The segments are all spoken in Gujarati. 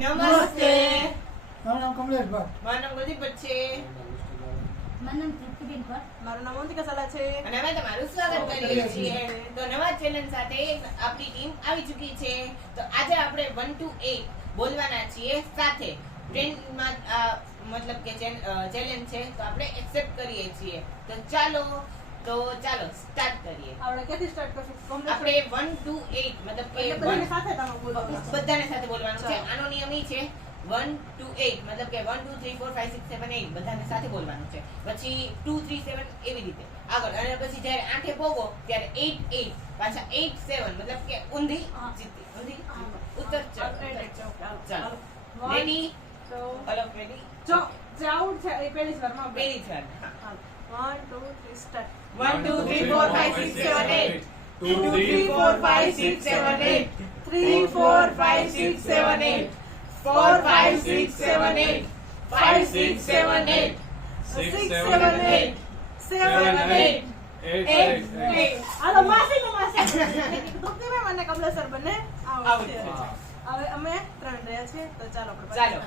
નમસ્તે. મારું નામ કમલેશ ભટ્ટ. મારું નામ ગુલદીપ ભટ્ટ છે. મારું નામ તૃપ્તિબેન ભટ્ટ. મારું નામ મોનિકા સલા છે. અને અમે તમારું સ્વાગત કરીએ છીએ. તો નવા ચેલેન્જ સાથે આપણી ટીમ આવી ચૂકી છે. તો આજે આપણે 1 to 8 બોલવાના છીએ સાથે ટ્રેન્ડમાં મતલબ કે ચેલેન્જ છે તો આપણે એક્સેપ્ટ કરીએ છીએ. તો ચાલો સ્ટાર્ટ કરીએ. આપણે ક્યાંથી સ્ટાર્ટ કરશું? આપણે 1 to 8 મતલબ કે બધાની સાથે તમે બોલવાનું છે. બધાને સાથે બોલવાનું છે. ચાલો. આનો નિયમ ઈ છે 1 to 8 મતલબ કે 1 2 3 4 5 6 7 8 બધાને સાથે બોલવાનું છે. પછી 2 3 7 એવી રીતે આગળ. અને પછી જ્યારે આઠે પોગો ત્યારે 8 8 પાછા 8 7 મતલબ કે ઊંધી જીતી ઊંધી ઉત્તર ચાલો રેડી તો હલો રેડી જો જે આઉટ છે એ પહેલી જ વારમાં પેલી જ વાર 1 2 3 સ્ટાર્ટ 1 2 3 4 5 6 7 8 2 3 4 5 6 7 8 3 4 5 6 7 8 4 5 6 7 8 5 6 7 8 6 7 8 7 8 8 હાલો માસી તૃપ્તિબેન અને કમલેશ સર બંને આઉટ Out છે. છે. હવે અમે 3 રહ્યા છીએ તો ચાલો આપણે ચાલો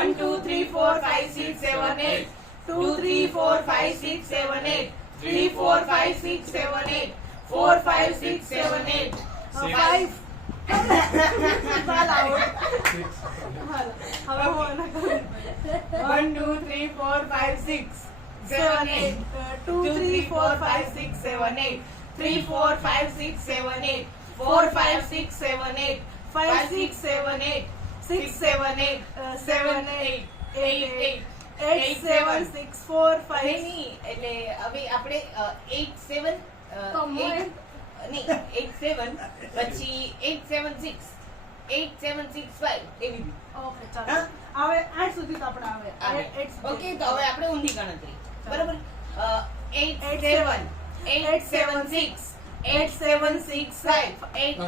1 2 3 4 5 6 7 8 2 3 4 5 6 7 8 3 4 5 6 7 8 4 5 6 7 8 5 ચાલ આઉટ હાલો હવે હું એને 1 2 3 4 5 6 7 8 2 3 4 5 6 7 8 3 4 5 6 7 8 4 5 6 7 8 5 6 7 8 6 7 8 7 8 8 8 7 6 4 5 નહીં એટલે હવે આપણે 8 7 તો મોય. નહીં 8 7 પછી 8 7 6 8 7 6 5 એવી રીતે ઓકે ચાલો હવે 8 સુધી તો આપણે આવે આવે. 8 ઓકે તો હવે આપણે ઊંધી ગણતરી બરાબર 8 8 7 8 7 6 8 7 6 5 8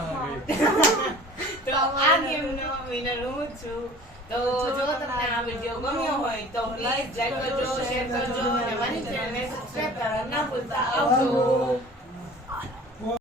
તો આ ગેમનો વિનર હું છું. તો જો તમને આ વિડિયો ગમ્યો હોય તો પ્લીઝ લાઈક કરજો શેર કરજો અને મારી ચેનલને સબસ્ક્રાઇબ કરવાનું ના ભૂલતા આવજો.